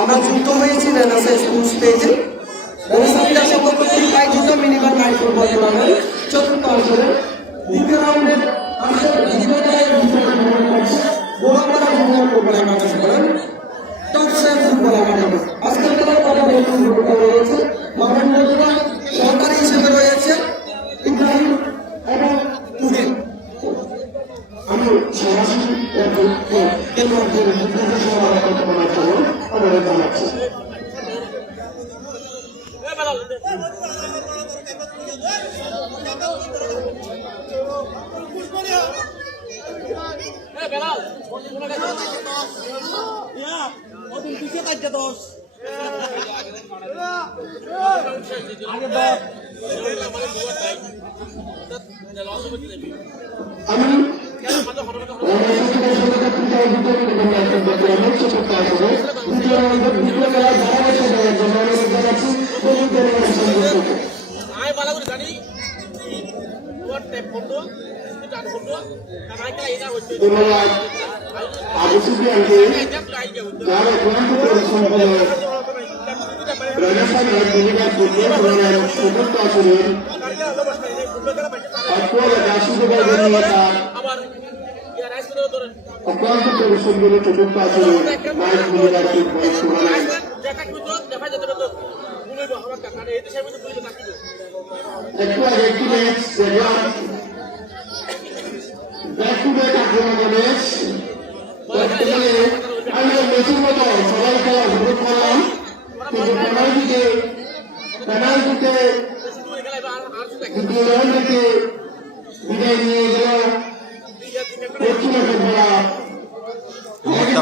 আমরা যুক্ত হয়েছি রেনেসা স্পোর্টস পেজে। রেনেসা ক্রীড়া সংঘ কর্তৃক আয়োজিত মিনিবার নাইট ফুটবল টুর্নামেন্ট চতুর্থ আসরে দ্বিতীয় রাউন্ডের গোলাপাড়া ইউনিয়ন ফুটবল একাদশ করেন টপ সেভ ফুটবল একাদশ। আজকের খেলার পরে রয়েছে মহানগরা সহকারী হিসেবে রয়েছে ইব্রাহিম এবং তুহিন। আমি সরাসরি অনুরোধ জানাচ্ছি।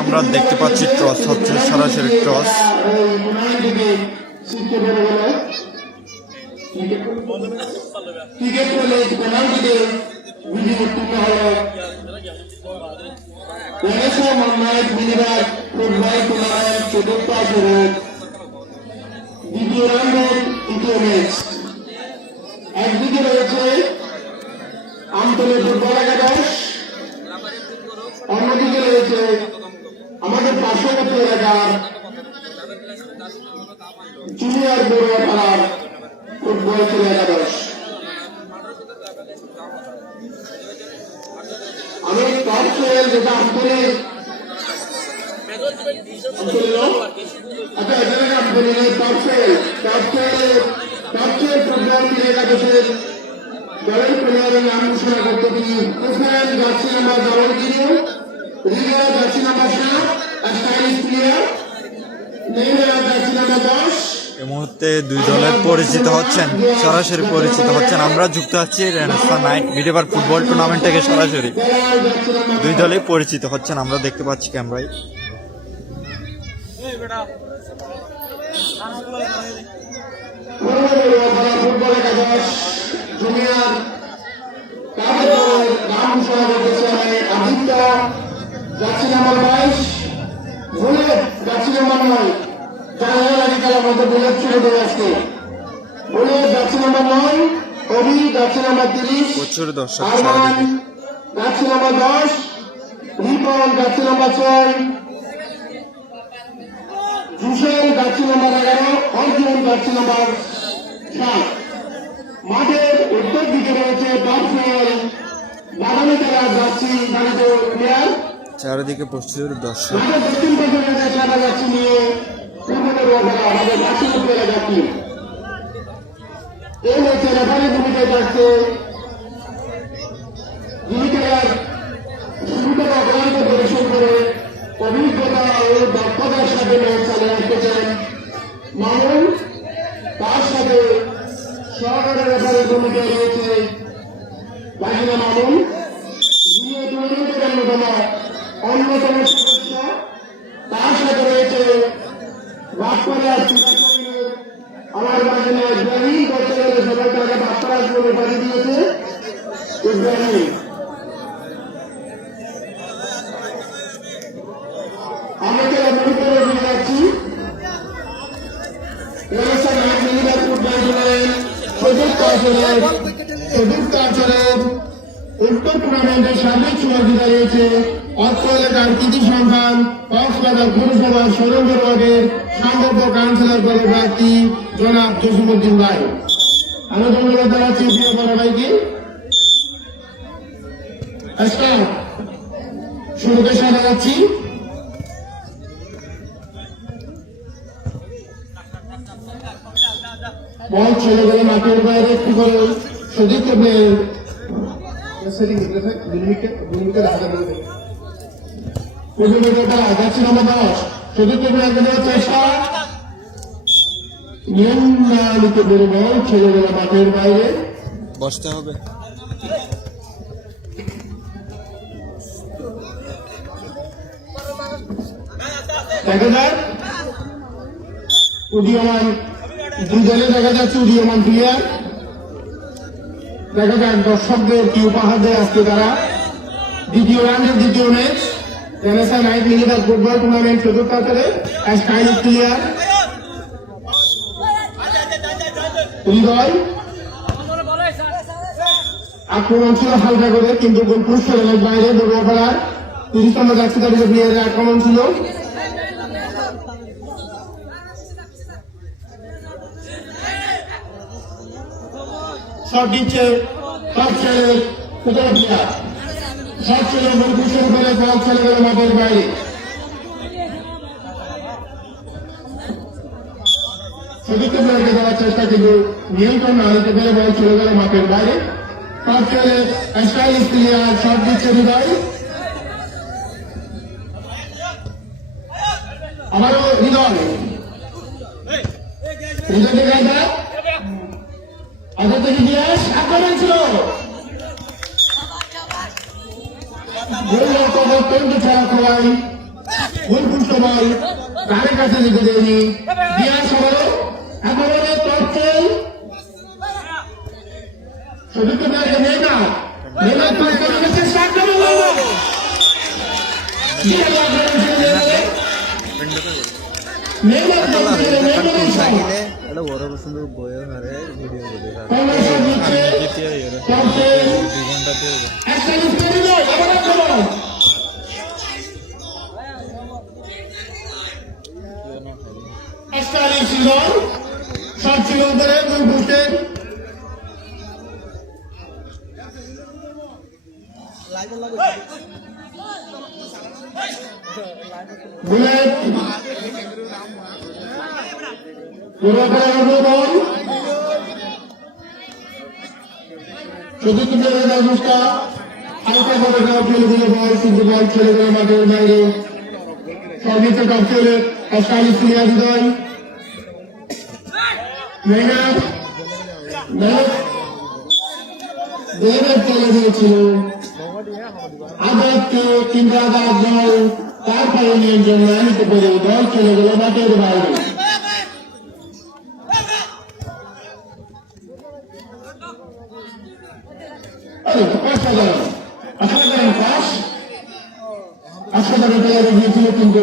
আমরা দেখতে পাচ্ছি টস হচ্ছে, সরাসরি টস। দ্বিতীয় রাউন্ডের তৃতীয় ম্যাচ। একদিকে রয়েছে আমতলী ফুটবল একাদশ, অন্যদিকে রয়েছে আমাদের পার্শ্ববর্তী এলাকার জুনিয়র বড়ুয়া পাড়ার ফুটবল খেলা একাদশ। আমি টপ খেল যেটা আমতলী ফুটবল খেলা একাদশের দলের প্লেয়ারের নাম ঘোষণা করতে গিয়ে ওখানে jersey number 0, Riga jersey number 7, stylish player Neymar jersey number 10। এই মুহূর্তে দুই দলের পরিচিত হচ্ছেন, সরাসরি পরিচিত হচ্ছেন। আমরা যুক্ত আছি Renaissance night minibar football tournament থেকে সরাসরি দুই দলেই পরিচিত হচ্ছেন, আমরা দেখতে পাচ্ছি ক্যামেরায়। ফুটবল একাদশ জুনিয়র নাম ঘোষণা করতেছে Aditya jersey number 22, Bullet jersey number 9। January খেলার মধ্যে বুলেট ছেড়ে দেবে আজকে। Bullet jersey number 9, Abhi jersey number 30, প্রচুর দর্শক Arman jersey number 10, Ripon jersey number 6, Jusel jersey number 11, Arjun jersey number 7। মাঠের উত্তর দিকে রয়েছে টপফেল বাদামি কালার জার্সি বাড়িত প্লেয়ার। চারিদিকে প্রচুর দর্শক। মাঠের দক্ষিণ পাশে রয়েছে সাদা জার্সি নিয়ে ফুটবলের ওয়ার্ডার আমাদের জার্সি প্লেয়ার জার্সি। এই ম্যাচে রেফারির ভূমিকায় থাকছে যিনি খেলার শুরুতে অক্লান্ত পরিশ্রম করে অভিজ্ঞতা ও দক্ষতার সাথে ম্যাচ চালিয়ে আসতেছেন মামুন। তার সাথে সহকারী রেফারির ভূমিকায় রয়েছে বাহিনা মামুন, যিনি টুর্নামেন্টের অন্যতম সদস্য। তার সাথে রয়েছে বাটপাড়ার আমার বাহিনা ইব্রাহিম, করতে গেলে সবাই তাকে বাটপাড়া বলে বাড়ি দিয়েছে ইব্রাহিম। আমি তারা মনিটরে নিয়ে যাচ্ছি চতুর্থ আসরের উত্তর টুর্নামেন্টের সার্বিক সহযোগিতা রয়েছে অত্র এলাকার কৃতি সন্তান কক্সবাজার পৌরসভার সৌরভ ওয়ার্ডের সম্ভাব্য কাউন্সিলর পদে প্রার্থী জনাব জসিমউদ্দিন ভাই। আমি ধন্যবাদ জানাচ্ছি প্রিয় বড় ভাইকে। আজকে শুরুতে সাজা যাচ্ছি। বল চলে গেলে মাঠের বাইরে একটু করে সতীর্থ প্লেয়ার যাচ্ছে নম্বর 10 সতীর্থ প্লেয়ার চেষ্টা নিয়ম না নিতে পেরে বল চলে গেল মাঠের বাইরে। বসতে হবে। দেখা যাক উদীয়মান দুই দলে দেখা যাচ্ছে উদীয়মান প্লেয়ার। দেখা যাক দর্শকদের কি উপহার দেয় আজকে তারা। দ্বিতীয় রাউন্ডের দ্বিতীয় match NSI night minibus football tournament চতুর্থ আসরে স্টাইলিশ প্লেয়ার হৃদয়। আক্রমণ ছিল হালকা করে কিন্তু গোলপোস্ট এলাকার বাইরে বড়ুয়াপাড়ার 30 নম্বর জার্সি তালিকা প্লেয়ারের আক্রমণ ছিল। শট দিচ্ছে টপ ছেলে কোথাও প্লেয়ার শট ছিল গোলপোস্টের উপরে বল চলে গেল মাঠের বাইরে। সতীর্থ প্লেয়ারকে দেওয়ার চেষ্টা কিন্তু নিয়ন্ত্রণ না নিতে পেরে বল চলে গেল মাঠের বাইরে। টপ ছেলে স্টাইলিশ প্লেয়ার শট দিচ্ছে হৃদয়। আবারও হৃদয় হৃদয়কে দেখা আগে থেকে ইতিহাস আক্রমণ ছিল অত্যন্ত খারাপ হওয়ায় গোলপুষ্ট বল তারের কাছে যেতে দেয়নি। ইতিহাস আবারও একেবারে তৎপর সতীর্থ প্লেয়ারকে নেইমার চেষ্টা আক্রমণ শট ছিল উপরে গোলপোস্টের। বুলেট বল চতুর্থ প্লেয়ারের অবস্থা হালকা করে ফেলে দিল বল কিন্তু বল ছেড়ে গেল মাঠের বাইরে। সর্বোচ্চ টপ ছেলে স্টাইলিশ প্লেয়ার হৃদয়। মেহনত চলে গিয়েছিল আদাতকে কিন্তু আদাত দল তারপরে নিয়ন্ত্রণ না নিতে পেরে দল চলে গেল মাঠের বাইরে। অসাধারণ প্লেয়ারে গিয়েছিল কিন্তু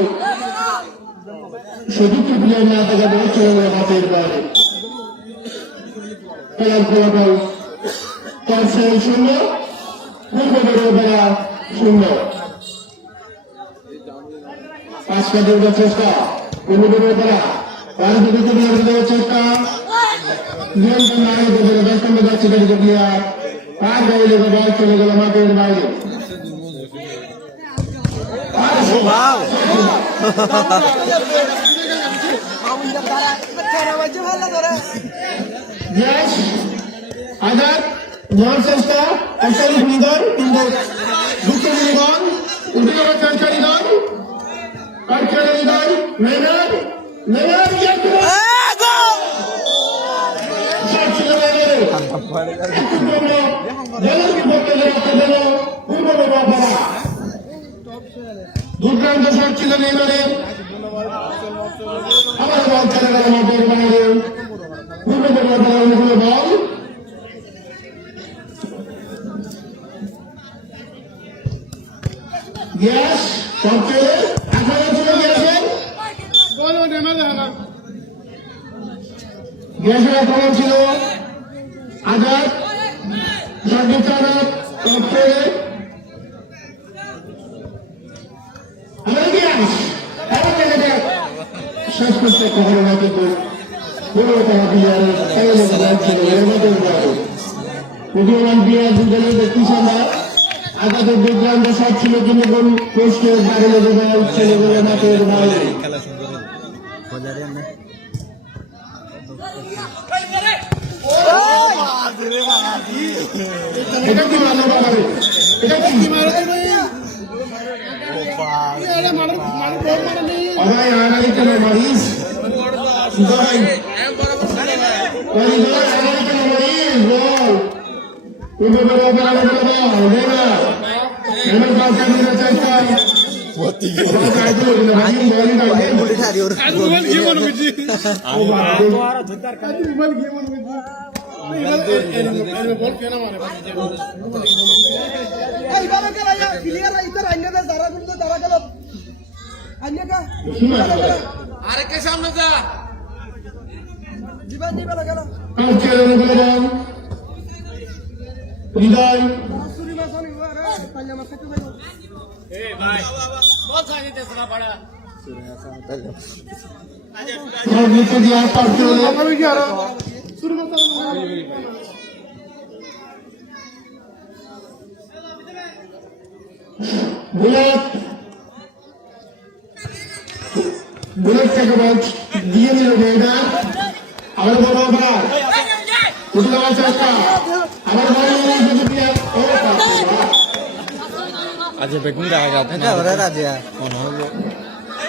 সতীর্থ প্লেয়ার না থাকা বল চলে গেল মাঠের বাইরে। খেলার ফলাফল 4-0 পূর্ব বেড়া 0। 5 কাজের চেষ্টা পূর্ব বেড়া রাজনীতিতে দেওয়ার চেষ্টা নিয়ন্ত্রণ না হতে পেরে 10 নম্বর যাচ্ছে তালিকা প্লেয়ার তার গায়ে লেগে বল চলে গেল মাঠের বাইরে। আজাদ নেওয়ার চেষ্টা স্টাইলিশ হৃদয় কিন্তু যুক্ত হৃদয় উঠে যাওয়ার চেষ্টা হৃদয় হৃদয় মেহনত দুর্দান্ত শট ছিল নেইমারের। আবার বল চলে গেল মাঠের বাইরে। অনুকূলে বল গ্যাস পড়ছে এখনো চলে গিয়েছেন গ্যাসের আক্রমণ ছিল আজাদ সর্বোচ্চ আজাদ শেষ করতে কখনো না কিন্তু পুরো তারা প্লেয়ারের খেলে ছিল এর মধ্যে উদীয়মান প্লেয়ার দুজনের দেখতেছি আমরা আগাতে ব্যাকগ্রাউন্ড সব ছিল কিন্তু কোন পোস্টের বাইরে লেগে যায় ছেলেগুলো মাঠের বাইরে এটা কি মানো বাবারে এটা কি অবাই আনাই কেন মারিস ভাই আনাই কেন মারিস বল তুমি বড় বড় বড় নেনা নেনা কাছে নিয়ে চাইতা ওতি কাইদো না ভাই বলি না বলি ছাড়ি ওর মোবাইল গেম অন বিজি ও বাবা তোমার ধরদার কাইদো মোবাইল গেম অন বিজি বল কেন মারে এই বাবা কেলা ইয়া ক্লিয়ার ইধর আইনে দে যারা কিন্তু যারা গেল আইনে কা আরে কে সামনে যা দিবা দিবা লাগা ওকে বল হৃদয় সুরি মাসনি আরে পাল্লা মাসে তো ভাই এ ভাই বল খাই দিতে সারা পড়া সুরি মাসনি তাহলে আর নিচে দিয়া পারছো আমার কি আর সুরি মাসনি বুলেট থেকে বল দিয়ে দিল এটা আবার বড় ওভার উঠে যাওয়ার চেষ্টা আবার বল আজ ব্যাটিং দেখা যাচ্ছে না ওরা রাজিয়া মনে হলো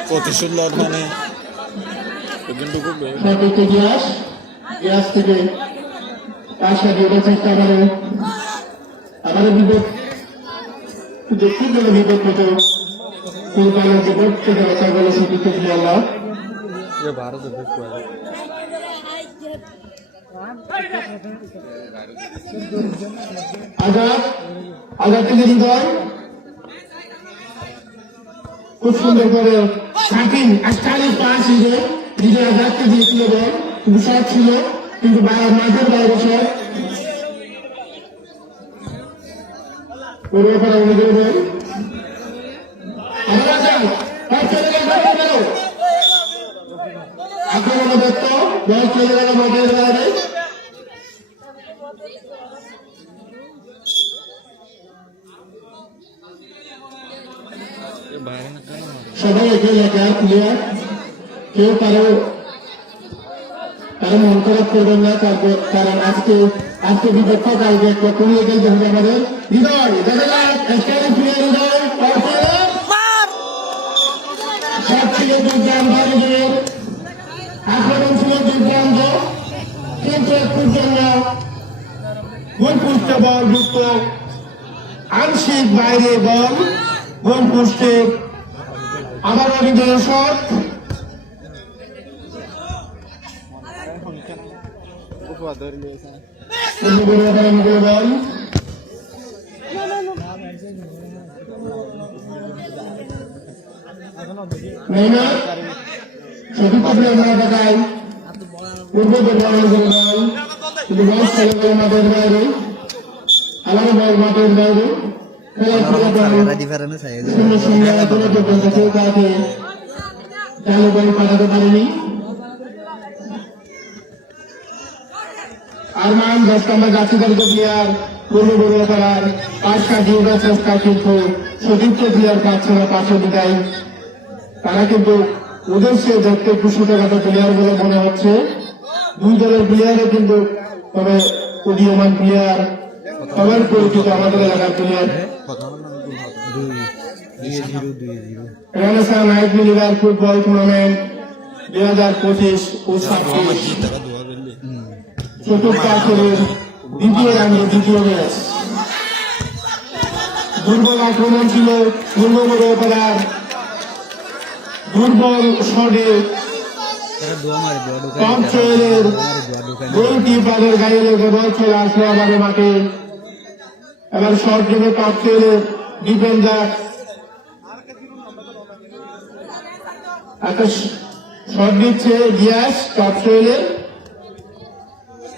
কত সুন্দর মানে কিন্তু খুব দেখতে গ্যাস থেকে পাশে দিয়ে চেষ্টা করে আবার বিপদ দেখতে গেলে বিপদ হতো কোরবানের বিপদ থেকে রক্ষা করে সেটিতে আল্লাহ ভারত আজাদ থেকে হৃদয় খুব সুন্দর করে সাকিন 48 পাস হৃদয় আজাদকে দিয়েছিল বল কিন্তু শট ছিল কিন্তু মাঠের বাইরে শট ওর ব্যাপারে আমাদের বল আমরা যাই এখন আমাদের তো বল চলে গেল মাঠের বাইরে সবাই এখানে প্লেয়ার কেউ কারো মন খারাপ করবেন না কারণ আজকে বিপক্ষ কালকে একটা কমিয়ে খেলতে হবে আমাদের হৃদয় দেখা যাক হৃদয় সব ছিল দুর্দান্ত আক্রমণ ছিল দুর্দান্ত কিন্তু একটুর জন্য গোল পোস্টে বল যুক্ত আংশিক বাইরে বল গোল পোস্টে আবার হৃদয় শট বল মেহনা চতুর্থ প্লেয়ার দেখায় পূর্ব বল কিন্তু বল চলে গেল মাঠের বাইরে আবার বল মাঠের বাইরে পাঠাতে পারেনি আরমান 10 নম্বর জাতীয় প্লেয়ার পূর্ব বড় করার পাঁচ কাটিয়ে চেষ্টা কিন্তু সতীর্থ প্লেয়ার পাচ্ছে না পাশে বিদায় তারা কিন্তু ওদের সে দেখতে কুশিটাঘাটা প্লেয়ার বলে মনে হচ্ছে দুই দলের প্লেয়ারে কিন্তু তবে উদীয়মান প্লেয়ার সবার পরিচিত আমাদের এলাকার প্লেয়ার রেনেসাঁ নাইট মিলিগার ফুটবল টুর্নামেন্ট 2025 ও 26 চতুর্থ আসরের দ্বিতীয় রাউন্ডের দ্বিতীয় ম্যাচ দুর্বল আক্রমণ ছিল পূর্ব বড় করার দুর্বল শটে টপ ট্রেলের গোলকিপারের গায়ে লেগে বল চলে আসলো আমাদের মাঠে এবার শট দেবে টপ ট্রেলের ডিফেন্ডার একটা শট দিচ্ছে গিয়াস টপ ট্রেলের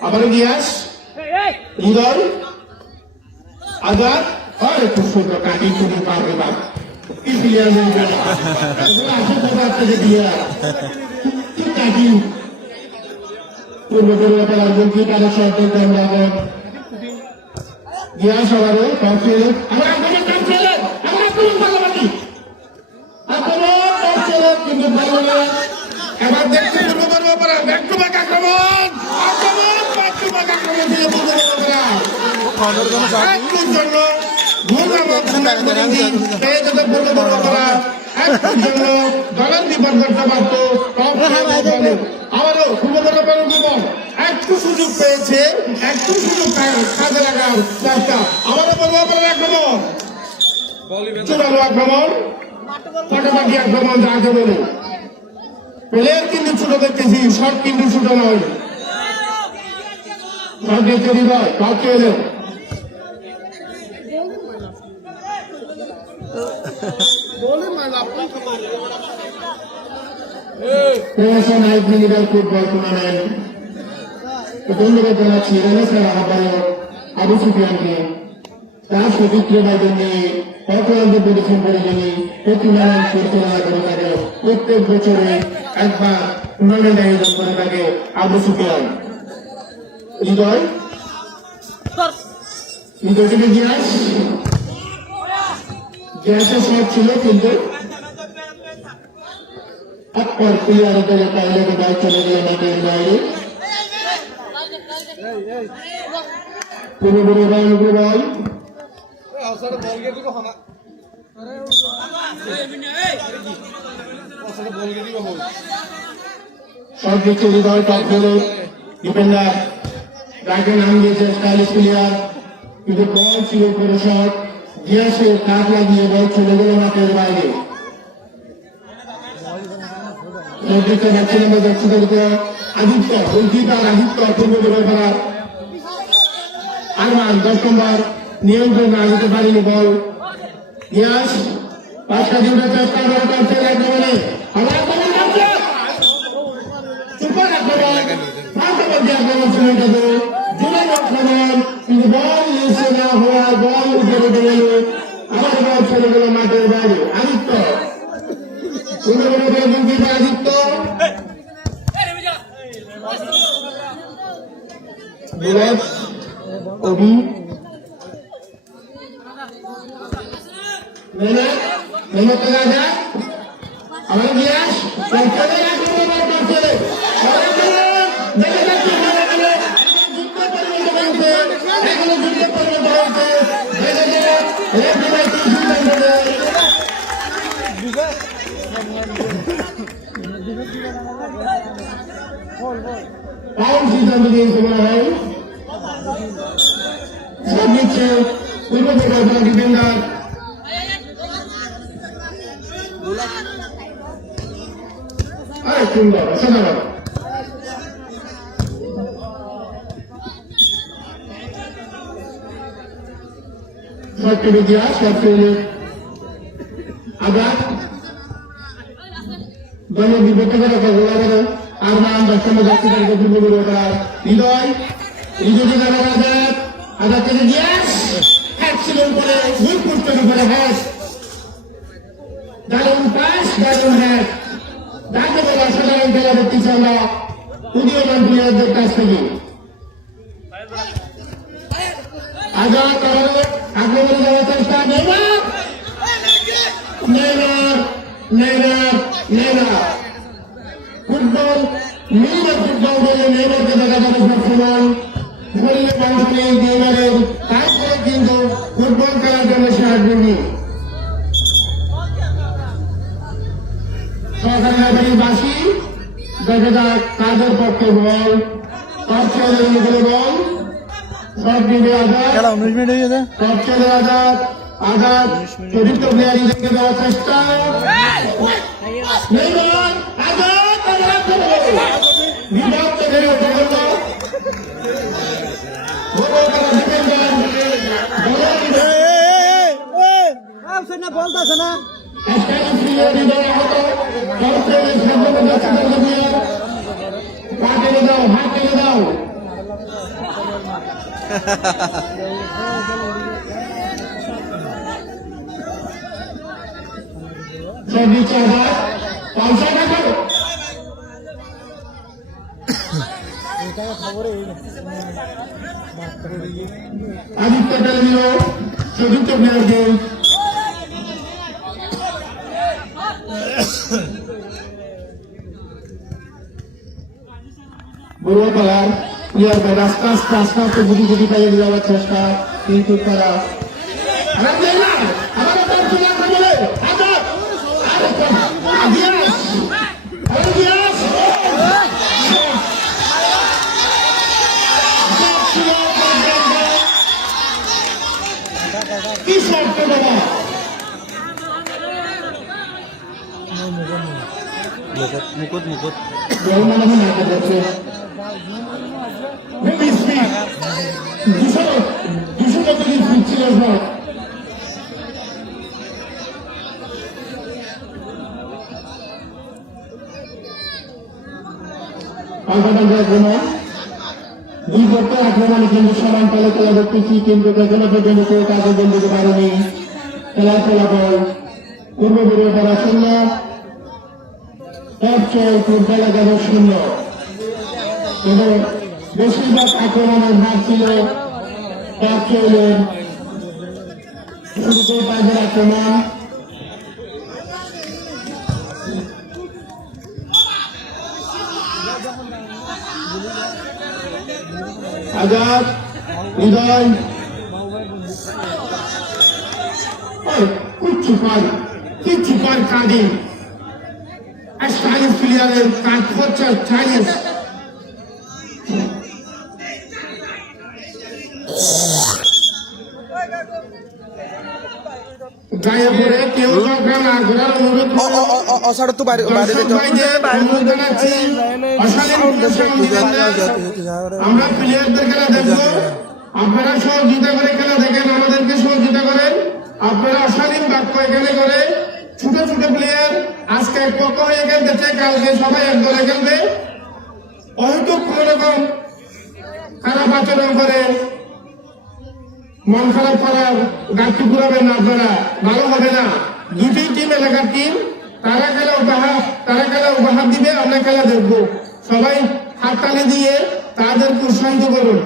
আবার গিয়াস হৃদয় আজাদ আরে খুব সুন্দর কাটিং করে পারবে বাবা কি প্লেয়ার আসে থেকে দিয়া নাকি পূর্বপূর্ব খেলার মুখী তাদের সরকার আমরা গিয়া সবারও কাউকে আমরা কিন্তু ভালো না এবার দেখতে পূর্বপূর্ব করা ব্যাক টু ব্যাক আক্রমণ দিয়ে পূর্বপূর্ব করা একটুর জন্য দলের বিপদ করতে পারত আবারও একটু সুযোগ পেয়েছে একটু সুযোগ কাজে লাগার চেষ্টা আবারও পূর্বপূর্ব আক্রমণ চূড়ান্ত আক্রমণ ফাটাফাটি আক্রমণ যাকে বলে প্লেয়ার কিন্তু ছোট দেখতেছি শট কিন্তু ছোট নয় শট দেখতে হৃদয় কাউকে এলো ফুটবল টুর্নামেন্ট ধন্যবাদ জানাচ্ছি রেনেসার আহ্বায়ক আবু সুফিয়ানকে তার সতীর্থ ভাইদের নিয়ে অক্লান্ত পরিশ্রম করে যিনি টুর্নামেন্ট পরিচালনা করে থাকে প্রত্যেক বছরে একবার টুর্নামেন্ট আয়োজন করে থাকে আবু সুফিয়ান হৃদয় থেকে গ্যাসের সব ছিল কিন্তু আপনার প্লেয়ার দলে পাইলে বাইক চলে গেল মাঠের বাইরে পুরোপুরি বল সব দিচ্ছে হৃদয় টপ খেলে ডিফেন্ডার রাগে নাম দিয়েছে স্টাইলিশ প্লেয়ার কিন্তু বল ছিল করে শট গিয়াসে কাজ লাগিয়ে বল চলে গেল মাঠের বাইরে আদিত্য গোলকিপার আদিত্য পূর্বপূর্ব করা আরমান 10 নম্বর নিয়ন্ত্রণ না দিতে পারেনি বল গিয়াস 5টা দিনটা চেষ্টা করছে আক্রমণে সুপার আক্রমণ পাল্টাপাল্টি আক্রমণ শুরু করবে জুলাই আক্রমণ কিন্তু বল এসে না হওয়ার বল উপরে গেল আবার বল চলে গেল মাঠের বাইরে আদিত্য আদিত্য অভি রাজা আমার গিয়াস কারণ সিদ্ধান্ত দিয়েছে মনে হয় সব নিচ্ছে পূর্বপূর্ব ডিফেন্ডার সুন্দর অসাধারণ সবচেয়ে গিয়া সবচেয়ে আঘাত দলের বিপক্ষে করে আর নাম দর্শন যাচ্ছে তাদেরকে পূর্বপূর্ব করার হৃদয় আঘাত থেকে গিয়াস অ্যাক্সিডেন্ট করে ভুল পুষ্টের উপরে হ্যাস দারুণ পাস দারুণ হ্যাক ডাকে বলে অসাধারণ খেলা দেখতেছি আমরা উদীয়মান প্লেয়ারদের কাছ থেকে আঘাত আক্রমণে যাওয়ার চেষ্টা ফুটবল ফুটবল বলে নেইমারকে দেখা যাবে সবসময় শরীরে মানুষ নেই নেইমারের তারপরে কিন্তু ফুটবল খেলার জন্য সে আগ্রহী সরকারি বাসী দেখা যাক কাজের পক্ষে বল বল সব দিকে আঘাত সব ছেলে আঘাত চতুর্থ প্লেয়ার হিসেবে দেওয়ার চেষ্টা বলতেছে না দাও আদিত্য দলীয় চতুর্থ প্লেয়ারকে বড়ুয়া পাড়ার প্লেয়ারকে আস্তে আস্তে আস্তে আস্তে গুটি গুটি পাইয়ে দেওয়ার চেষ্টা কিন্তু তারা কি শর্ত বাবা মুকুট মনে হয় না যাচ্ছে দুশো কত স্পিড ছিল দুই পক্ষে আক্রমণে কিন্তু সমান পালে খেলা দেখতেছি কিন্তু এখনো পর্যন্ত কেউ কাজে বন্ধুতে পারেনি খেলার ফলাফল পূর্ব বেরিয়ে পড়া 0 চল ফুটবল 11-0 এবং বেশিরভাগ আক্রমণের ভাগ ছিল চলের শুরুতে কাজের আক্রমণ আজাদ হৃদয় কিচ্ছু পার কাজে স্টাইলিশ প্লেয়ারের কাজ হচ্ছে স্টাইলিশ গায়ে পড়ে কেউ না ঘোরার অনুরোধ অসাড় তো বাইরে আমরা প্লেয়ারদের খেলা দেখবো আপনারা সহযোগিতা করে খেলা দেখেন আমাদেরকে সহযোগিতা করেন আপনারা অশালীন বাক্য এখানে করে ছোট ছোট প্লেয়ার আজকে এক পক্ষ হয়ে খেলতেছে কালকে সবাই এক দলে খেলবে হয়তো কোন রকম খারাপ আচরণ করে মন খারাপ করার গাছ ঘুরাবেন না আপনারা ভালো হবে না দুটি টিম এলাকার টিম তারা খেলা উপহার দিবে আমরা খেলা দেখবো সবাই হাততালি দিয়ে তাদের উৎসাহিত করুন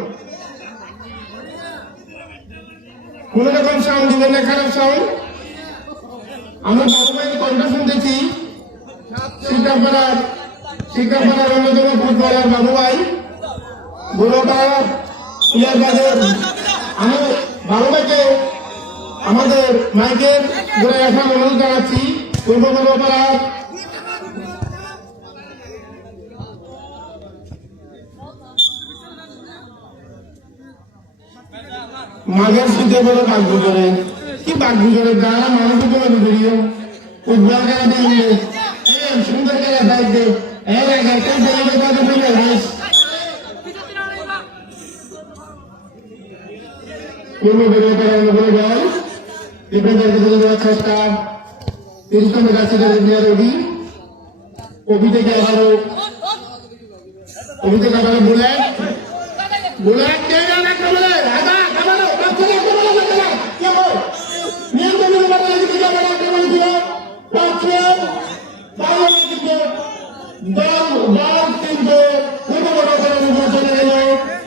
কোন রকম সাউন্ড দিবেন না খারাপ সাউন্ড আমরা বাবু ভাই কণ্ঠ শুনতেছি শিক্ষাপাড়ার অন্যতম ফুটবলার বাবু ভাই বুড়োপাড়া প্লেয়ার বাজার আমি বাবু ভাইকে আমাদের মাইকের ঘুরে রাখার অনুরোধ জানাচ্ছি পূর্ব বুড়োপাড়ার মাঘের শীতে বলে বাঘ গুজরে কি বাঘ গুজরে যারা মানুষ তোমার বেরিয়ে ফুটবল খেলা দিয়ে সুন্দর খেলা দায়িত্বে পূর্ব বেরিয়ে অনুকূলে বল ডিফেন্ডারকে তুলে দেওয়ার চেষ্টা 30 নম্বর কাছে অভি থেকে আবারও বুলেট বুলেট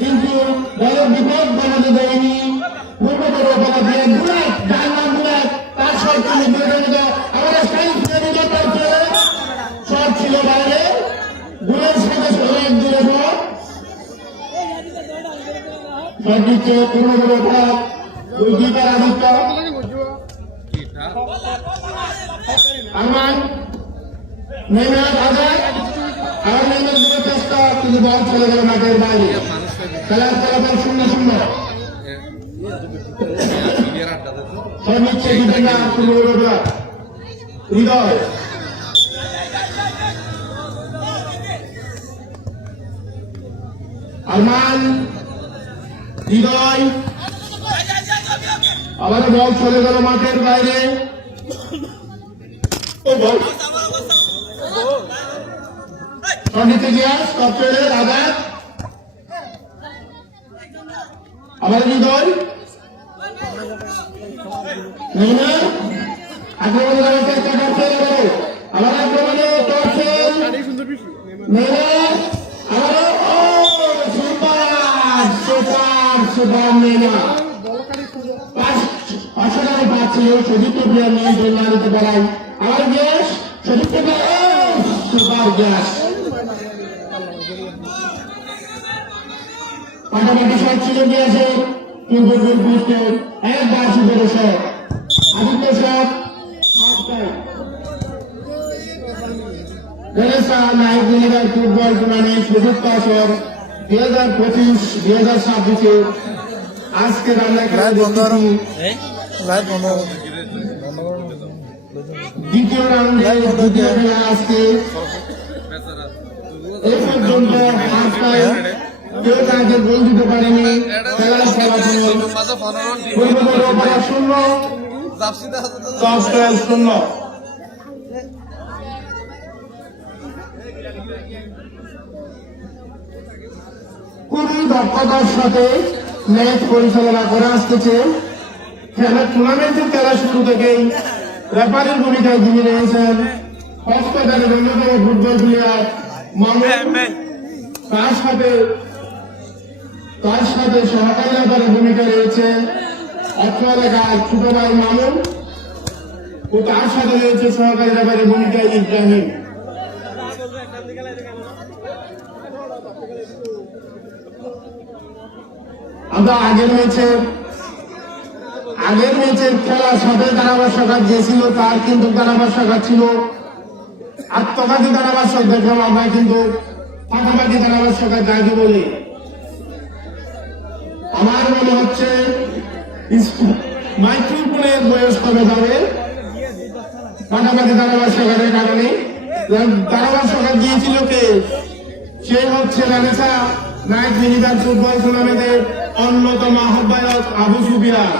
কিন্তু দলের বিপদ বানাতে দেয়নি পূর্ব তার সব আমার সব ছিল বাইরে বুলের সাথে এক দূরে সব দিচ্ছে পূর্ব দুই দুইটার আদিত্য আমার মেহনত আজাদ আর মেহনত দিকে চেষ্টা কিন্তু বল চলে গেল মাঠের বাইরে খেলার ফলাফল 0-0 সব নিচ্ছে ডিফেন্ডার হৃদয় আরমান হৃদয় আবার বল চলে গেল মাঠের বাইরে আঘাত আবার হৃদয় আক্রমণ করার চেষ্টা করছে আবার আক্রমণে করছে আবারও 552 অসাধারণ পাচ্ছিল সদীপ্ত প্লেয়ার নিয়ে নিতে পারাই আমার গ্যাস সদীপ্ত সুপার গ্যাস পাশাপাশি শট ছিল গিয়েছে কিন্তু গোলপোস্টে একবার super shot Aditya shot Renaissance Night মিনিবাল ফুটবল টুর্নামেন্ট সুযোগ আসর 2025-2026 আজকে আমরা দ্বিতীয় রাউন্ডে দ্বিতীয় খেলা আজকে এই পর্যন্ত কেউ তাকে গোল দিতে পারেনি খেলার ফলাফল পূর্ববর্তী অপরাধ 0 10-0 খুবই দক্ষতার সাথে ম্যাচ পরিচালনা করে আসতেছে খেলা টুর্নামেন্টের খেলা শুরু থেকেই রেফারির ভূমিকায় যিনি রয়েছেন হসপিটালের অন্যতম ফুটবল প্লেয়ার মামুন তার সাথে সহকারী রেফারির ভূমিকা রয়েছে অত্র এলাকার ছোট ভাই মামুন ও তার সাথে রয়েছে সহকারী রেফারির ভূমিকায় ইব্রাহিম। আমরা আগের ম্যাচের খেলার সাথে ধারাভাষ্যকার যে ছিল তার কিন্তু ধারাভাষ্যকার ছিল আত্মঘাতী ধারাভাষ্যক দেখলাম আমরা কিন্তু পাশাপাশি ধারাভাষ্যকার যাকে বলি আমার মনে হচ্ছে মাইক্রোফোনের বয়স কমে যাবে পাশাপাশি ধারাভাষ্যকারের কারণে ধারাভাষ্যকার দিয়েছিল কে সে হচ্ছে রেনেসা নাইট মিনিবাল ফুটবল টুর্নামেন্টের অন্যতম আহ্বায়ক আবু সুফিয়ান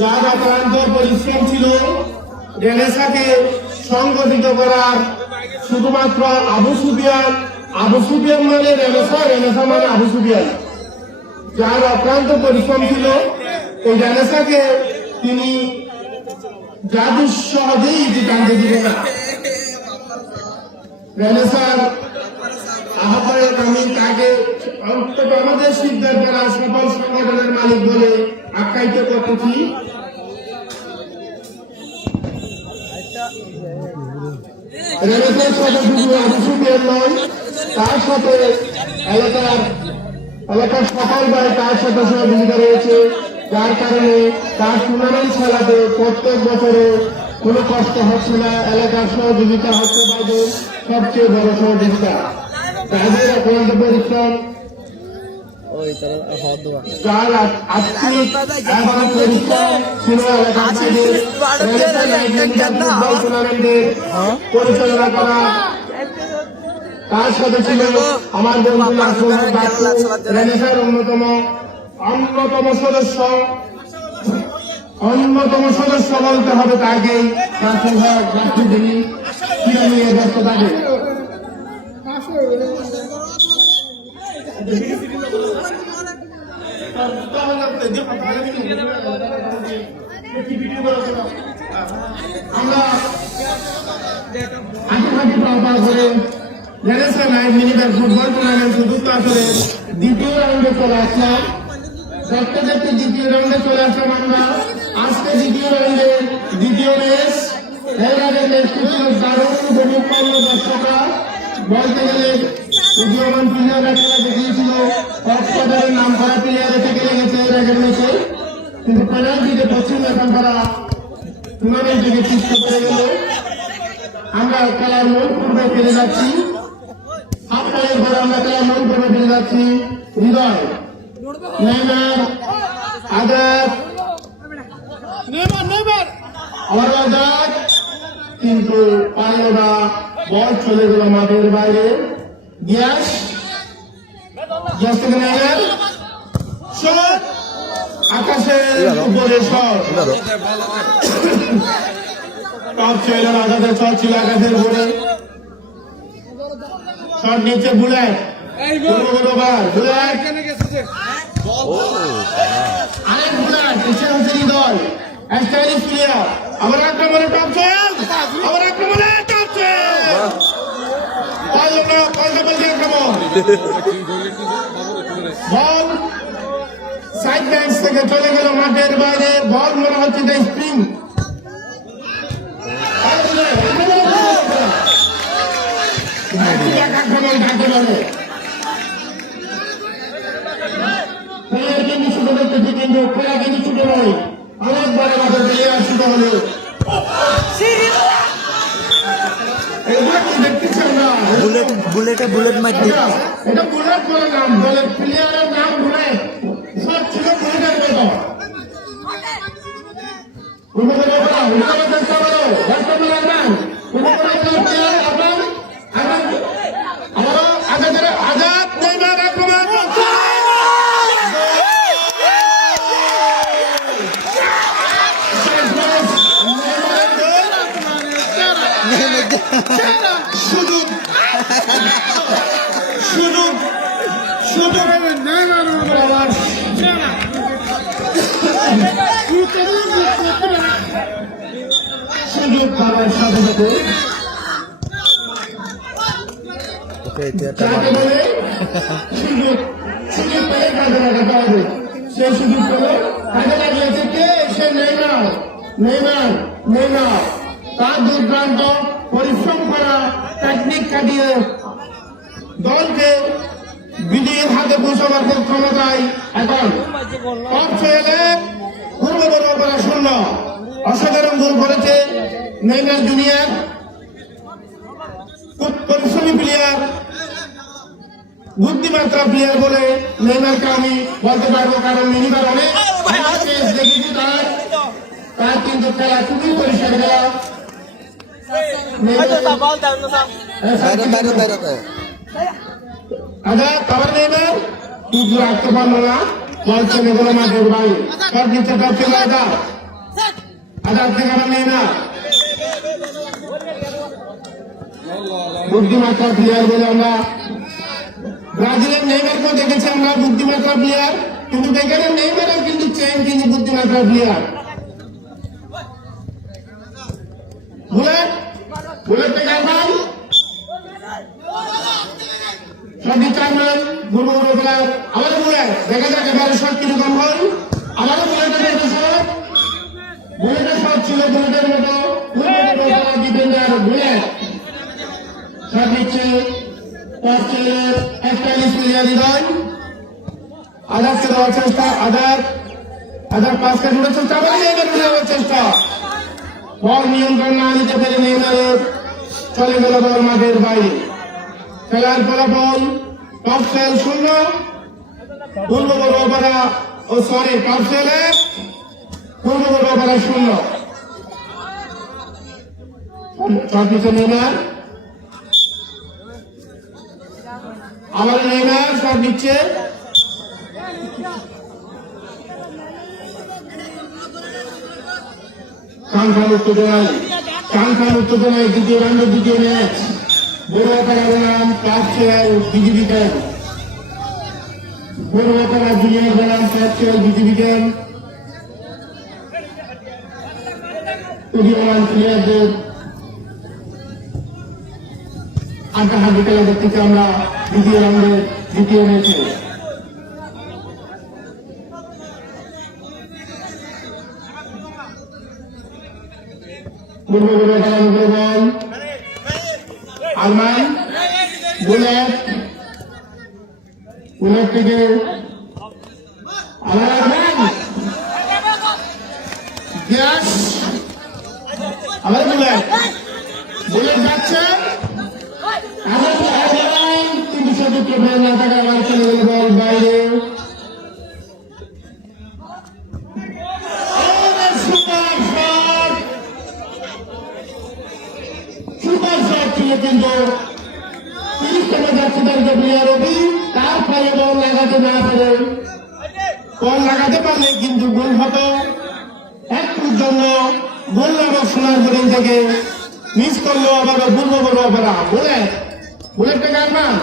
যার অক্লান্ত পরিশ্রম ছিল রেনেসাকে সংগঠিত করার শুধুমাত্র আবু সুফিয়ান মানে রেনেসা মানে আবু সুফিয়ান যার অক্লান্ত পরিশ্রম ছিল এই রেনেসাকে তিনি জাদুর সহজেই টানতে দিবে না। রেনেসার আহ্বায়ক আমি তাকে অন্তত আমাদের সিদ্ধান্ত করা সকল সংগঠনের মালিক বলে আখ্যায়িত করতেছি। রেনেসার সাথে শুধু আবু সুফিয়ান নয় তার সাথে এলাকার সকল ভাই তার সাথে সহযোগিতা রয়েছে যার কারণে তার টুর্নামেন্ট খেলাতে প্রত্যেক বছরে কোনো কষ্ট হচ্ছে না এলাকার সহযোগিতা হচ্ছে তাদের সবচেয়ে বড় সহযোগিতা তাদের অক্লান্ত পরিশ্রম যার আত্মিক এবং পরিশ্রম ছিল এলাকার টুর্নামেন্টের পরিচালনা করা তার সাথে ছিল আমার বন্ধু রেনেসার অন্যতম সদস্য বলতে হবে তাকে যিনি নিয়ে ব্যস্ত থাকে আমরা আশাবাদী পাওয়া করে রেনেসা নাইট মিনিবাল ফুটবল টুর্নামেন্ট চতুর্থ আসরে দ্বিতীয় রাউন্ডে চলে আসলাম দেখতে দ্বিতীয় রাউন্ডে চলে আসলাম আমরা আজকে দ্বিতীয় রাউন্ডে দ্বিতীয় ম্যাচ এর আগে ম্যাচটি ছিল দারুণ উপভোগ দর্শকরা বলতে গেলে উদীয়মান প্লেয়াররা খেলা দেখিয়েছিল কক্সবাজারের নাম করা প্লেয়ারে থেকে লেগেছে এর আগের ম্যাচে কিন্তু পেনাল্টিতে পশ্চিম এখন করা টুর্নামেন্ট থেকে পিছিয়ে পড়ে গেল। আমরা খেলার মূল পূর্বে ফিরে যাচ্ছি আপনাদের ঘরে আমরা খেলার মূল পূর্বে ফিরে যাচ্ছি হৃদয় নেইমার আজাদ আবার আজাদ কিন্তু পারল না বল চলে গেল মাঠের বাইরে গ্যাস থেকে নেইমার শট আকাশের উপরে শট টপ ছিল আকাশের শট ছিল আকাশের উপরে শট নিচে বুলেট আরেক বুলেট পিছিয়ে হচ্ছে হৃদয় স্টাইলিশ প্লেয়ার আমার আক্রমণে টপ চল আমার আক্রমণে টপ চল আক্রমণ বল সাইড ব্যান্স থেকে চলে গেল মাঠের বাইরে, বল মনে হচ্ছে যে স্প্রিং আক্রমণ থাকতে পারে। কিন্তু শুরু করতেছে, কিন্তু খেলা কিন্তু ছুটে নয়, অনেকবার আমাদের প্লেয়ার শুরু হলো। এগুলো কি দেখতেছি আমরা? বুলেট মার এটা বুলেট বলে নাম, বলে প্লেয়ারের নাম বুলেট, সব ছিল বুলেটের মতো। আজাদ নেইমার আক্রমণ সুযোগ সুযোগ সুযোগ সুযোগ পাওয়ার সাথে সাথে যাকে বলে সুযোগ সুযোগ পেলে কাজে লাগাতে হবে। সেই সুযোগ পেলে কাজে লাগিয়েছে কে? সে নেইমার নেইমার নেইমার তার দুর্দান্ত পরিশ্রম করা টেকনিক কাটিয়ে দলকে বিজয়ের হাতে পৌঁছাবার ক্ষমতায় এখন টপ ছেলে পূর্ব বড় করা শূন্য। অসাধারণ গোল করেছে নেইমার জুনিয়র, খুব পরিশ্রমী প্লেয়ার, বুদ্ধিমাত্রা প্লেয়ার বলে নেইমারকে আমি বলতে পারবো, কারণ মিনিবার অনেক দেখেছি তার কিন্তু খেলা খুবই পরিষ্কার খেলা। আচ্ছা খবর নেই না, কিন্তু রাখতে পারলো না, বল চলে গেল মাঠের বাইরে, সব নিচে টপ চলে আজাদ আজাদকে খবর নেই না। বুদ্ধিমাত্রা প্লেয়ার বলে আমরা ব্রাজিলের নেইমারকেও দেখেছি আমরা বুদ্ধিমাত্রা প্লেয়ার, কিন্তু এখানে নেইমারও কিন্তু চেন কিন্তু বুদ্ধিমাত্রা প্লেয়ার। বুলেট বুলেট চারমান সবই চারমান গুরু গুরু প্লেয়ার, আমারও বুলেট দেখা যাক এবারে শট কিরকম হয়। আমারও বুলেটের মতো শট, বুলেটের শট ছিল বুলেটের মতো, ডিফেন্ডার বুলেট শট নিচ্ছে স্টাইলিশ প্লেয়ার হৃদয়। আজাদকে দেওয়ার চেষ্টা, আজাদ পাঁচকে ঢুকার চেষ্টা, আবার নেইমার ঢুকার চেষ্টা, বল নিয়ন্ত্রণ না নিতে পেরে নেইমারের চলে গেল বল মাঠের বাইরে। খেলার ফলাফল টপ সেল 0, পূর্ব বড়পাড়া টপ সেল 1, পূর্ব বড়পাড়া 0। শট নিচ্ছে নেইমার, আবার নেইমার শট নিচ্ছে, কাঙ্ক্ষাল উত্তেজনায় দ্বিতীয় রাউন্ডের দ্বিতীয় ম্যাচ বড়ুয়াপাড়া বনাম club ছেড়াই BGB camp. Baruapara junior বনাম ক্লাব ছেড়াই বিজিবি ক্যাম্প উদীয়মান প্লেয়ারদের আড্ডাহাড্ডি খেলা দেখতেছি আমরা দ্বিতীয় রাউন্ডের দ্বিতীয় ম্যাচে। পূর্ব বড়পাড়া বল আরমান বুলেট থেকে আবার আরমান গ্যাস, আবার বুলেট যাচ্ছে, কিন্তু সদুত্র বল না থাকা আবার চলে গেল বল বাইরে। কিন্তু 30 যাচ্ছে তার প্লেয়ার রবি, তার ফলে বল লাগাতে না পারে, বল লাগাতে পারলে কিন্তু গোল হতো। একটুর জন্য গোল লাগা সোনার বোলিং থেকে মিস করলো আবার পূর্ব বড়পাড়া। বুলেট থেকে আরমান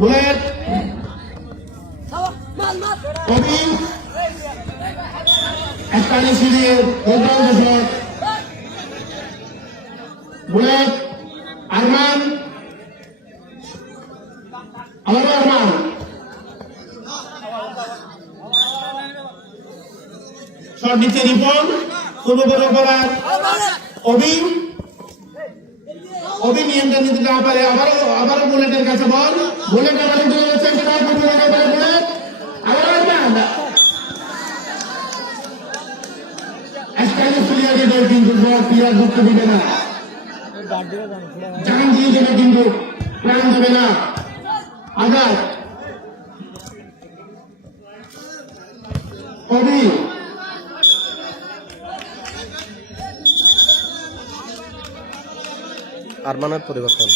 বুলেট কবি স্টাইলিশ দিয়ে বুলেট আরমান শট নিচে রিপন, পূর্ব বড় করার অবি নিয়ন্ত্রণ নিতে না পারে, আবারও বুলেটের কাছে বল, বুলেট আবারও দৌড়ে চেষ্টা করে, বুলেট আবারও কিন্তু প্লেয়ার ঢুকতে দিবে না, জান দিয়ে দেবে কিন্তু প্রাণ দেবে না। আঘাত অবি আরমানের পরিবর্তন,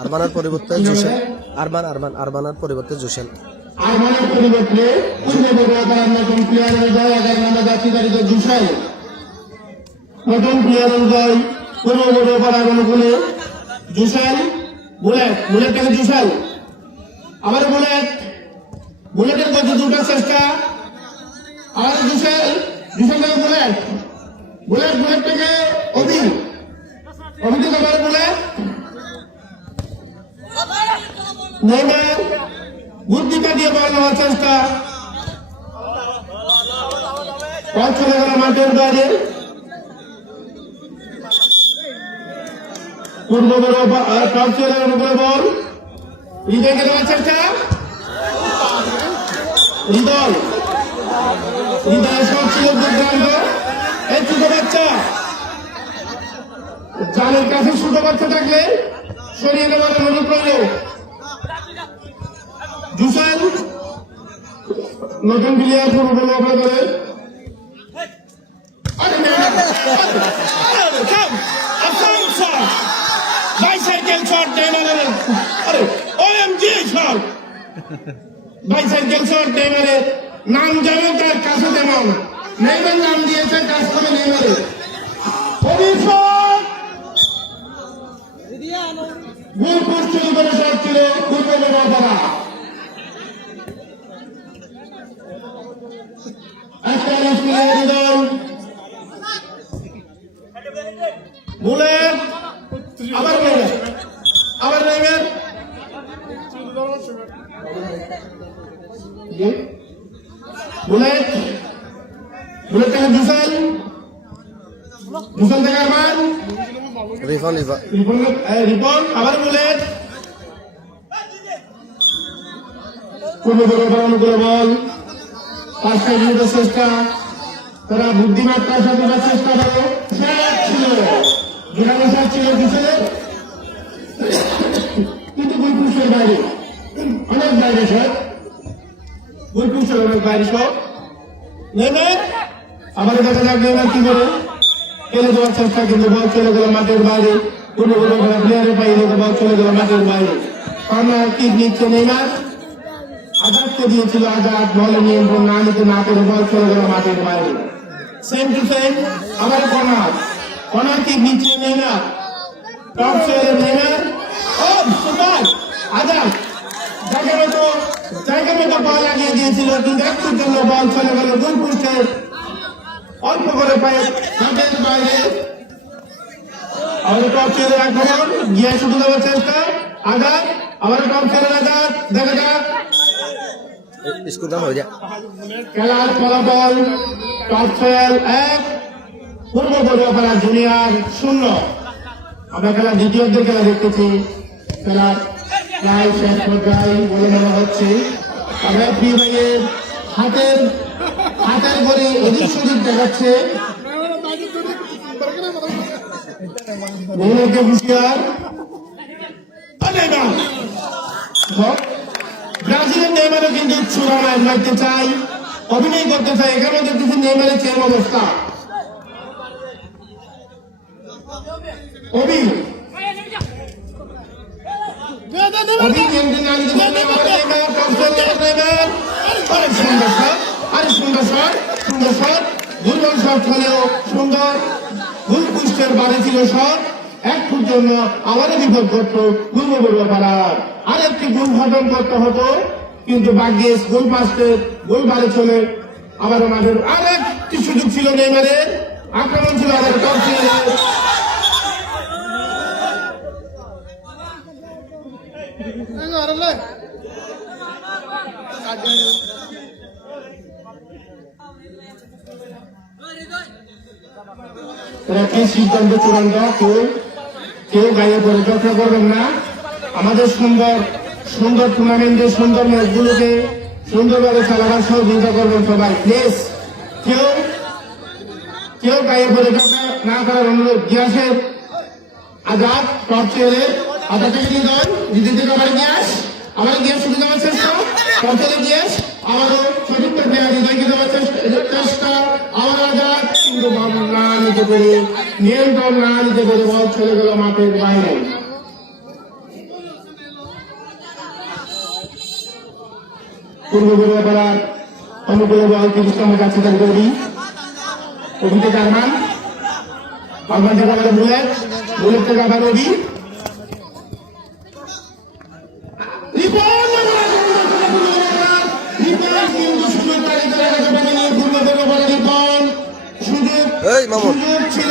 আরমানের পরিবর্তে জোসেন, আরমানের পরিবর্তে জোসেন, আরমানের পরিবর্তে নতুন প্লেয়ার অনুযায়ী 11 নম্বর যাত্রীধারিত জুসাই, নতুন প্লেয়ার অনুযায়ী পূর্ব বড়পাড়ার অনুকূলে জুসাই, বুলেট থেকে জুসাই, আবার বুলেটের গতি দুটার চেষ্টা, আবার জুসাই থেকে বুলেট থেকে অভি থেকে আবার নেইমার বুদ্ধিটা দিয়ে বল নেওয়ার চেষ্টা, বল চলে গেল মাঠের বাইরে, পূর্ব টপ চলে উপরে বল, হৃদয়কে দেওয়ার চেষ্টা, হৃদয় সব ছিল দুর্দান্ত। এই ছোট বাচ্চা জালের কাছে ছোট বাচ্চা থাকলে সরিয়ে নেওয়ার অনুরোধ রইল। জুসাইল নতুন প্লেয়ার পূর্ব বল করে বাইসাইকেল শট নেইমারের, আরে ওএমজি শট, বাইসাইকেল শট নেইমারের, নাম যেমন তার কাছে তেমন, নেইমার নাম দিয়েছে কাজ করে নেইমারের। অভিষেক গোল পোস্টের উপরে শট ছিল পূর্ব বড়পাড়া, একটা হৃদয় বুলেট, আবার নেইমার বুলেট থেকে জুসাইল থেকে আরমান, রিপন আবার বুলেট, পূর্ব বড়পাড়া অনুকূলে বল, 5 মিনিটের চেষ্টা, তারা বুদ্ধিমাত্রার সাথে চেষ্টা করে ছিল ঘেরাবসার ছিল পিছনে, কিন্তু গোলপুষ্টের বাইরে, অনেক বাইরে সব গোলপুষ্টের অনেক বাইরে সব। নেইমার আবার দেখা যাক নেইমার কি করে খেলে দেওয়ার চেষ্টা, কিন্তু বল চলে গেল মাঠের বাইরে, পূর্ব বড়পাড়া প্লেয়ারের পাইলে বল চলে গেল মাঠের বাইরে। কর্নার কিক নিচ্ছে নেইমার, আঘাতকে দিয়েছিল, আঘাত বলে নিয়ন্ত্রণ না নিতে না করে বল চলে গেল মাঠের বাইরে। সেম টু সেম আবার কর্নার কিক নিচ্ছে নেইমার, টপ ছেড়ে নেইমার, ও সুপার আঘাত, জায়গা মতো বল লাগিয়ে দিয়েছিল, কিন্তু একটুর জন্য বল চলে গেল গোল পোস্টে অল্প করে পায়ে মাঠের বাইরে। আবার টপ ছেড়ে আক্রমণ গিয়ে শুরু দেওয়ার চেষ্টা, আঘাত, আবার টপ ছেড়ে আঘাত, দেখা যাক খেলার ফলাফল টপ 1 পূর্ব বড়পাড়া জুনিয়র 0। আমরা খেলা দ্বিতীয়ার্ধের খেলা দেখতেছি, খেলার প্রায় শেষ পর্যায়ে বলে মনে হচ্ছে। আমরা প্রিয় ভাইয়ের হাতের করে এদিক সেদিক দেখাচ্ছে, হুঁশিয়ার ব্রাজিলের নেইমারও কিন্তু ছোড়া ম্যাচ মারতে চাই, অভিনয় করতে চাই, এখানে দেখতেছি নেইমারের চেম অবস্থা। দুর্বল শট হলেও সুন্দর, গোল পোস্টের বাড়ি ছিল শট, এক ফুট জন্য আবারও বিপদ করত পূর্ব বড়পাড়ার, আরেকটি গোল ঘটন করতে হতো, কিন্তু ভাগ্যেস গোল পাস্টের গোল বাড়ি চলে আবারও মাঠের। আর একটি সুযোগ ছিল নেইমারের, আক্রমণ ছিল আরেক টপ ছিল, কি সিদ্ধান্ত চূড়ান্ত, কেউ গায়ে পরিচর্যা করবেন না। আমাদের সুন্দর সুন্দর টুর্নামেন্টে সুন্দর ম্যাচগুলোকে সুন্দরভাবে চালাবার সহযোগিতা করবেন সবাই। প্লিজ কেউ গায়ে পরিচর্যা না করার অনুরোধ। গিয়াসের আজাদ টপ চেয়ারের আজাদ থেকে দিতে আবার গিয়াস, আমার গিয়াস শুধু যাওয়ার চেষ্টা, টপ চেয়ারে গিয়াস আবারও চতুর্থ প্লেয়ার হৃদয়কে দেওয়ার চেষ্টা, আমার আজাদ কিন্তু বল না নিতে পেরে, নিয়ন্ত্রণ না নিতে পেরে বল চলে গেল মাঠের বাইরে। পূর্ব বড়ুয়াপাড়ার অনুকূলে বল 30 নম্বর যাচ্ছে তার গৌরী, অভি থেকে আরমান থেকে আবার বুলেট থেকে আবার অভি, এই মামুন সুযোগ ছিল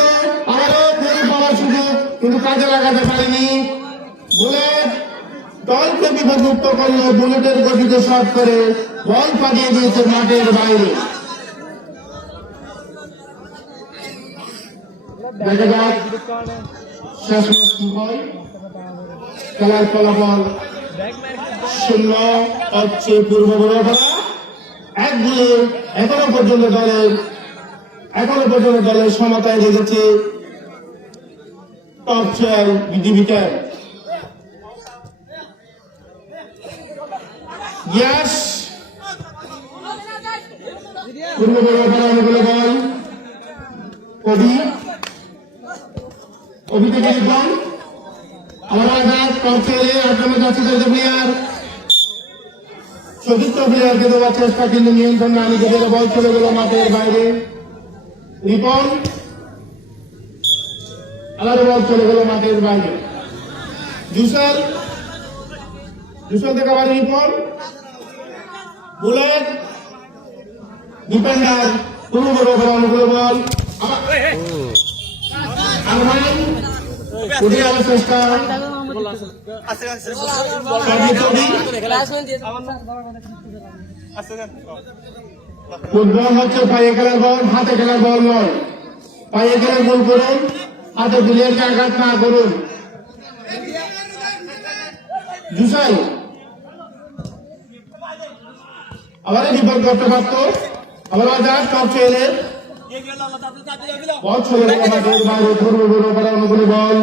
আরো গোল পাওয়ার সুযোগ, কিন্তু কাজে লাগাতে পারেনি। বুলেট দলকে বিপদমুক্ত করলে বুলেটের গতিতে শট করে বল পাঠিয়ে দিয়েছে মাঠের বাইরে। দেখা যাক শেষ কি হয়। খেলার ফলাফল 0 হচ্ছে পূর্ব বড়ুয়াপাড়া 1 গোলে। এখনো পর্যন্ত দলের সমতায় রেখেছে টপ চেয়ার বিডিবিটার। গ্যাস পূর্ব বড়ুয়াপাড়া অনুকূলে বল অভি থেকে দেখলাম আমার আঘাত টপ চেয়ারে আক্রমণ যাচ্ছে প্লেয়ার, চতুর্থ প্লেয়ারকে দেওয়ার চেষ্টা কিন্তু নিয়ন্ত্রণ না নিতে পেরে বল চলে গেল মাঠের বাইরে। রিপন আবার বল চলে গেল মাঠের বাইরে। জুসেল থেকে আবার রিপন, বুলেট ডিফেন্ডার পূর্ব বড়ুয়াপাড়া অনুকূলে বল আরমান উঠে যাওয়ার চেষ্টা, ফুটবল হচ্ছে পায়ে খেলার বল, হাতে খেলার বল নয়। পায়ে খেলার বল করুন, হাতে প্লেয়ারকে আঘাত না করুন। জুসাই আবার বিপদ করতে পারত, আবার আজাদ টপ চেয়ারে বল চলে গেল মাঠের বাইরে। পূর্ব বড়ুয়াপাড়া অনুকূলে বল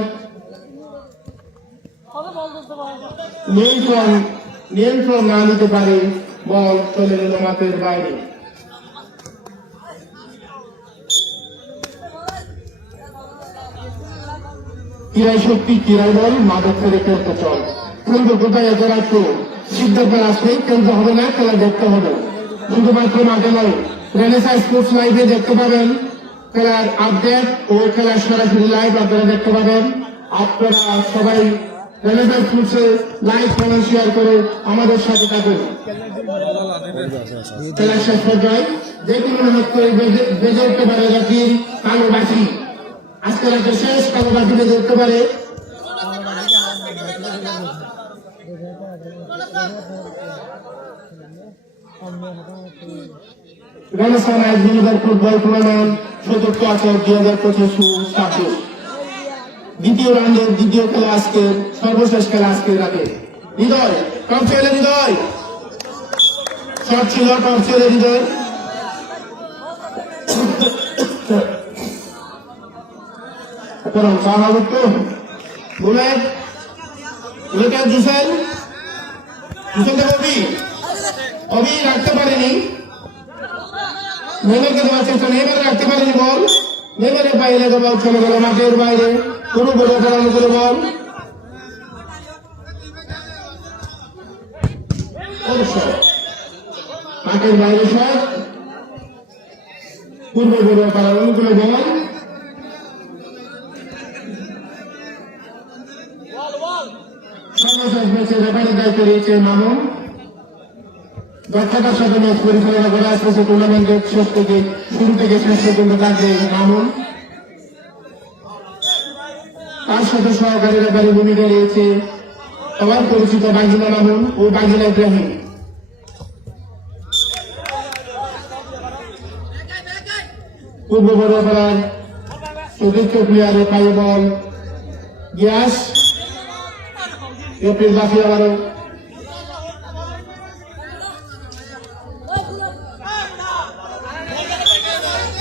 নিয়ন্ত্রণ না নিতে পারে বল চলে গেল মাঠের বাইরে। ক্রীড়ায় শক্তি ক্রীড়ায় বল মাদক থেকে খেলতে চল। পূর্ব কোথায় এত রাখতো সিদ্ধান্ত আসলে খেলতে হবে না, খেলা দেখতে হবে। শুধুমাত্র মাঠে নয়, রেনেসাঁ স্পোর্টস লাইভে দেখতে পাবেন খেলার আপডেট ও খেলার সরাসরি লাইভ আপনারা দেখতে পাবেন। আপনারা সবাই রেনেসাঁ স্পোর্টসে লাইভ কমেন্ট শেয়ার করে আমাদের সাথে থাকুন। খেলার শেষ পর্যায়ে যে কোনো মুহূর্ত বেজে উঠতে পারে জাতির কালো বাসি। আজকে রাতে শেষ কালো বাসি বেজে উঠতে পারে। Renaissance night junior football tournament চতুর্থ আসর 2025-26 দ্বিতীয় রাউন্ডের দ্বিতীয় খেলা আজকে, সর্বশেষ খেলা আজকে রাতে। হৃদয় টপ চেয়ারে, হৃদয় শট ছিল টপ চেয়ারে, হৃদয় বুলেট জুসেল থেকে অভি রাখতে পারেনি, নেইমারকে দেওয়ার চেষ্টা, নেইমার রাখতে পারেনি বল, নেইমারের বাইরে বল চলে গেল মাঠের বাইরে। কোনো বড়ুয়াপাড়া অনুকূলে বল মাঠের বাইরে শট, পূর্ব বড়ুয়াপাড়া অনুকূলে বল সর্বশেষ ম্যাচে রেফারির দায়িত্ব রয়েছে মামুন। দক্ষতার সাথে ম্যাচ পরিচালনা করে আসতেছে টুর্নামেন্টের শেষ থেকে শুরু থেকে শেষ পর্যন্ত থাকবে মামুন। তার সাথে সহকারী রেফারি ভূমিকা রয়েছে সবার পরিচিত বাগিনা মামুন ও বাগিনা ইব্রাহিম। পূর্ব বড়পাড়ার চতুর্থ প্লেয়ারে পায়ে বল গ্যাস এপ্রিল বাকি আবারও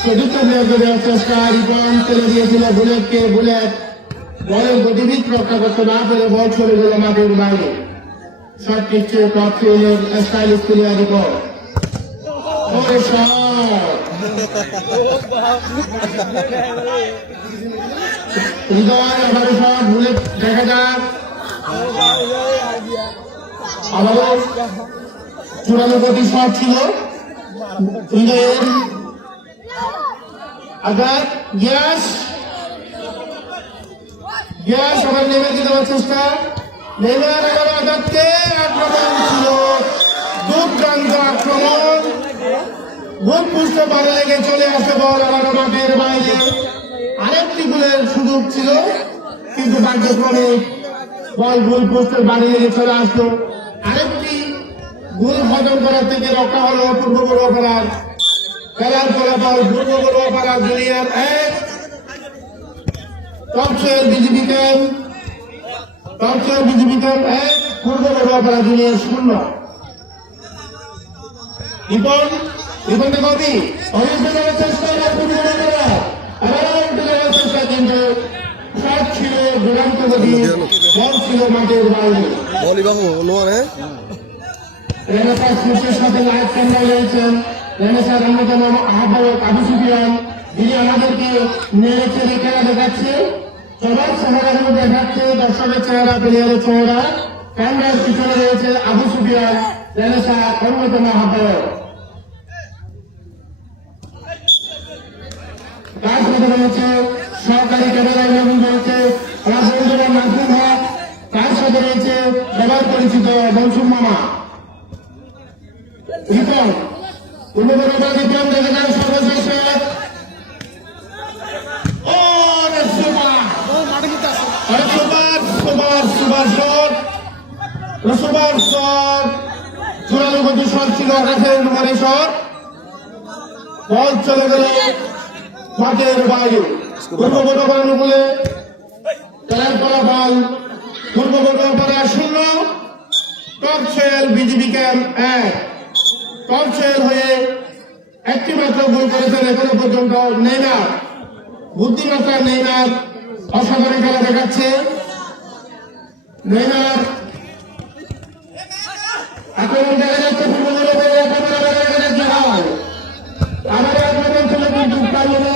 চতুর্থ প্লেয়ারকে দেওয়ার চেষ্টা রিপন ফেলে দিয়েছিল বুলেটকে বুলেট বলের গতিবিদ রক্ষা করতে না পেরে বল চলে গেল মাঠের বাইরে শট নিচ্ছে টপ ফিল্ডের স্টাইলিশ প্লেয়ার রিপন ওরে শট হৃদয় আবারও শট বুলেট দেখা যাক আবারও চূড়ান্ত গতি শট ছিল হৃদয়ের আঘাত গ্যাস গ্যাস আবার নেমে দেওয়ার চেষ্টা নেমার আবার আঘাতকে আক্রমণ ছিল দুর্দান্ত আক্রমণ গোল পুষ্ট পারে লেগে চলে আসে বল আবার মাঠের বাইরে আরেকটি গোলের সুযোগ ছিল কিন্তু ভাগ্যক্রমে বল গোল পোস্টের বাড়ি লেগে চলে আসলো আরেকটি গোল হজম করার থেকে রক্ষা হলো পূর্ব বড়পাড়ার খেলার ফলাফল পূর্ব বড়পাড়া জুনিয়র 1 টপসের বিজিবি ক্যাম্প 1 পূর্ব বড়পাড়া জুনিয়র 0 রিপনকে কবি অনেক জায়গায় চেষ্টা করে পূর্ব বড়পাড়া আবার একটু জায়গায় চেষ্টা কিন্তু শট ছিল দুরান্ত গতি বল ছিল মাঠের বাইরে বলি বাবু অনুমান রেনেসার স্পোর্টসের সাথে লাইভ ক্যামেরা রয়েছেন রেনেসার অন্যতম আহ্বায়ক আবু সুফিয়ান যিনি আমাদেরকে নেড়ে চেড়ে খেলা দেখাচ্ছে সবার চেহারাগুলো দেখাচ্ছে দর্শকের চেহারা প্লেয়ারের চেহারা ক্যামেরার পিছনে রয়েছে আবু সুফিয়ান রেনেসার অন্যতম আহ্বায়ক তার সাথে রয়েছে সরকারি ক্যামেরায় নবীন রয়েছে আমার বন্ধুরা নাজমুল হক তার সাথে রয়েছে সবার পরিচিত মনসুর মামা রিপন পূর্ববর্তী রিপন দেখে যান সর্বশেষ ও সুপার শট চূড়ান্ত গতি শট ছিল 18 নম্বরের শট বল চলে গেল মাঠের বাইরে পূর্ব বড়পাড়া অনুকূলে খেলার ফলাফল পূর্ব বড়পাড়া 0 টপসেল বিজিবি ক্যাম্প 1 টপসেল হয়ে একটি মাত্র গোল করেছেন এখনো পর্যন্ত নেইমার বুদ্ধিমত্তা নেইমার অসাধারণ খেলা দেখাচ্ছে নেইমার আক্রমণ দেখা যাচ্ছে পূর্ব বড়পাড়া আবার আক্রমণ ছিল কিন্তু পারল না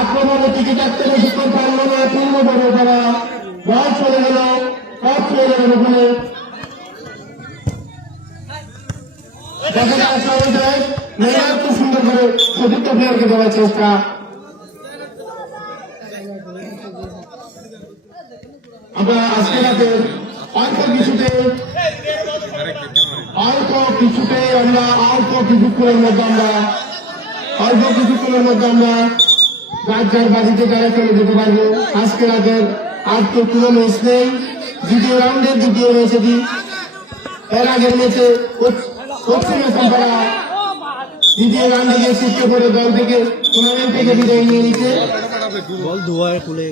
আক্রমণের দিকে থাকতে বেশিক্ষণ পারল না পূর্ব বড়পাড়া বল চলে গেল টপ চলে গেল ওখানে দেখা যাচ্ছে নেইমার খুব সুন্দর করে চতুর্থ প্লেয়ারকে দেওয়ার চেষ্টা আমরা আজকে রাতে অল্প কিছুতেই আমরা অল্প কিছুক্ষণের মধ্যে আমরা যার বাড়িতে তারা চলে যেতে পারবো আজকে রাতের আর তো কোনো ম্যাচ নেই দ্বিতীয় রাউন্ডের দ্বিতীয় ম্যাচেটি এর আগের ম্যাচে পশ্চিম পাড়া দ্বিতীয় রাউন্ডে গিয়ে শিখতে পড়ে দল থেকে টুর্নামেন্ট থেকে বিদায় নিয়ে নিচ্ছে বল ধোয়ায় খুলে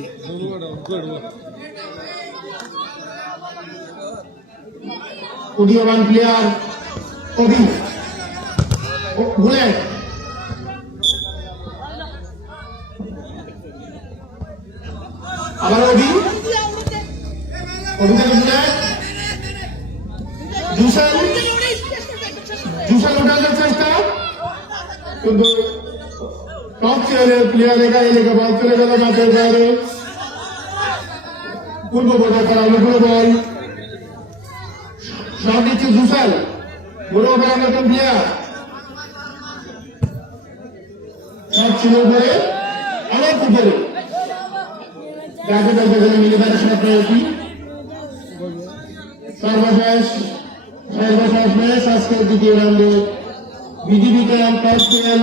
উদীয়মান প্লেয়ার কবি বুলেট আবার অভিযোগ বুলেট জুসাল ওঠানোর চেষ্টা কিন্তু টপ চেয়ারের প্লেয়ার এলাকা বল চলে গেল মাঠের বাইরে পূর্ব বড়পাড়া অনুকূল বল শট দিচ্ছে জুসাল বড়পাড়া নতুন প্লেয়ার শট ছিল উপরে অনেক উপরে মিলিবারের শট রয়েছি সর্বশেষ ম্যাচ আজকের দ্বিতীয় রাউন্ডে বিজিবি ক্যাম্প টপসেল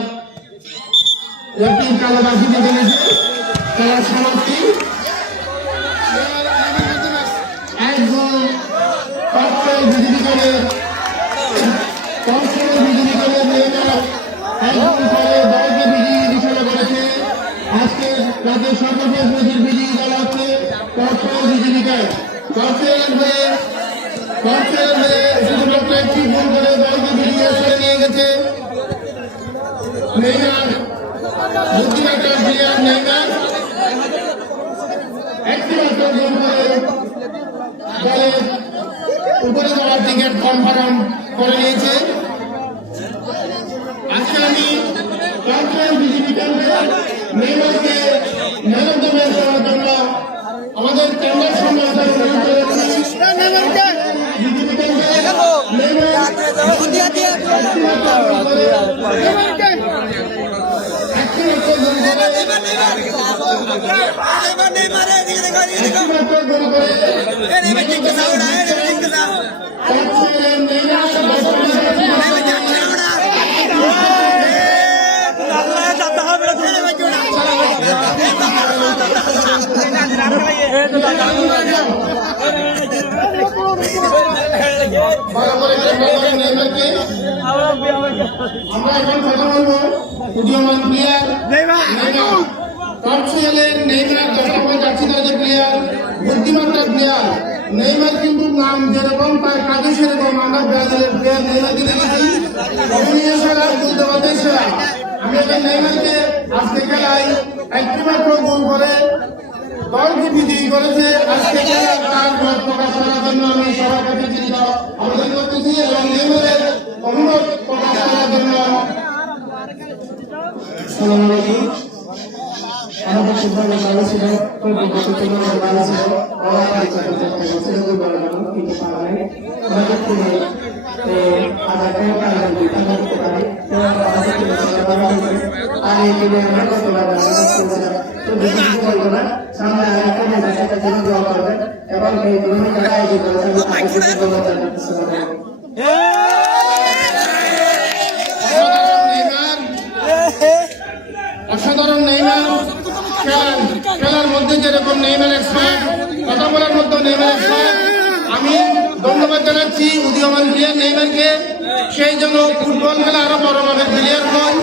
কালাবাসী দেখে গেছে খেলার সমাপ্তি একজন টপসেল বিজিবি ক্যাম্পের একজন করে দলকে বিজিবি কনফারেন্স হয়ে শুধুমাত্র একটি গোল করে দলকে ফিরিয়ে এসে নিয়ে গেছে নেইমার। বুদ্ধিমাত্র প্লেয়ার নেইমার একটি মাত্র গোল করে দলের উপরে যাওয়ার টিকিট কনফার্ম করে নিয়েছে। আজকে আমি কনফারেন্স নেইমারকে ম্যান অফ দ্য ম্যাচ করার জন্য আমাদের কেন্দ্রের সম্মানটা আমরা এখন কথা বলবো উদীয়মান প্লেয়ার নেইমার 10 নম্বর জার্সি দলের প্লেয়ার, বুদ্ধিমাত্রা প্লেয়ার। নেইমার কিন্তু নাম যেরকম তার কাজে সেরকম। আমরা ব্রাজিলের প্লেয়ার নেইমারকে দেখেছি অভিনয় সেরা, বুদ্ধিমাত্রা সেরা। আমি এখন নেইমারকে আজকে খেলায় একটি মাত্র গোল করে দলকে বিজয়ী করেছে। আজকে খেলার তার মত প্রকাশ করার জন্য আমি সবার কাছে চিন্তা আবেদন করতেছি এবং নেইমারের অনুরোধ প্রকাশ করার জন্য। আমাদের সিদ্ধান্ত ভালো ছিল, ভালো ছিল, কিন্তু পারে আর এই টিমে আমরা কতবার সামনে আরেকটা জন্য দোয়া করবেন এবং এই টিমে যারা আয়োজিত অসাধারণ নেইমার খেলার মধ্যে যেরকম নেইমার এক্সপার্ট, কথা বলার মধ্যে নেইমার এক্সপার্ট। আমি ধন্যবাদ জানাচ্ছি উদীয়মান প্লেয়ার নেইমারকে। সেই জন্য ফুটবল খেলা আরো বড় মানের প্লেয়ার হয়।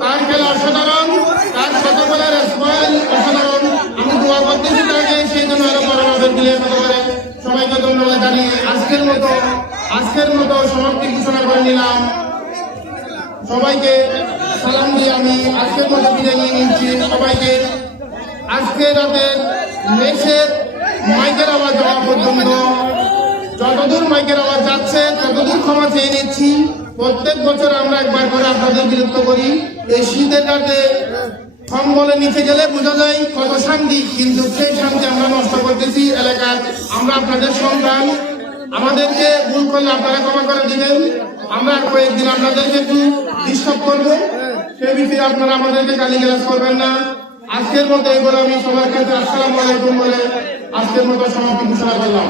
তার খেলা অসাধারণ, তার কথা বলার এক্সপার্ট অসাধারণ। আমি দোয়া করতেছি তাকে সেই জন্য আরো বড় মানের প্লেয়ার হতে পারে। সবাইকে ধন্যবাদ জানিয়ে আজকের মতো সমাপ্তি ঘোষণা করে নিলাম। সবাইকে সালাম দিয়ে আমি আজকের মতো বিদায় নিয়ে নিচ্ছি। সবাইকে আজকে রাতের ম্যাচের মাইকের আওয়াজ যাওয়া পর্যন্ত যতদূর মাইকের আওয়াজ যাচ্ছে ততদূর ক্ষমা চেয়ে নিচ্ছি। প্রত্যেক বছর আমরা একবার করে আপনাদের বিরক্ত করি। এই শীতের রাতে কম্বলে নিচে গেলে বোঝা যায় কত শান্তি, কিন্তু সেই শান্তি আমরা নষ্ট করতেছি এলাকার। আমরা আপনাদের সন্তান, আমাদেরকে ভুল করলে আপনারা ক্ষমা করে দিবেন। আমরা কয়েকদিন আপনাদেরকে একটু ডিস্টার্ব করবো, সে বিষয়ে আপনারা আমাদেরকে গালিগালাজ করবেন না। আজকের মতো এই বলে আমি সবার কাছে আসসালামু আলাইকুম বলে আজকের মতো সমাপ্তি ঘোষণা করলাম।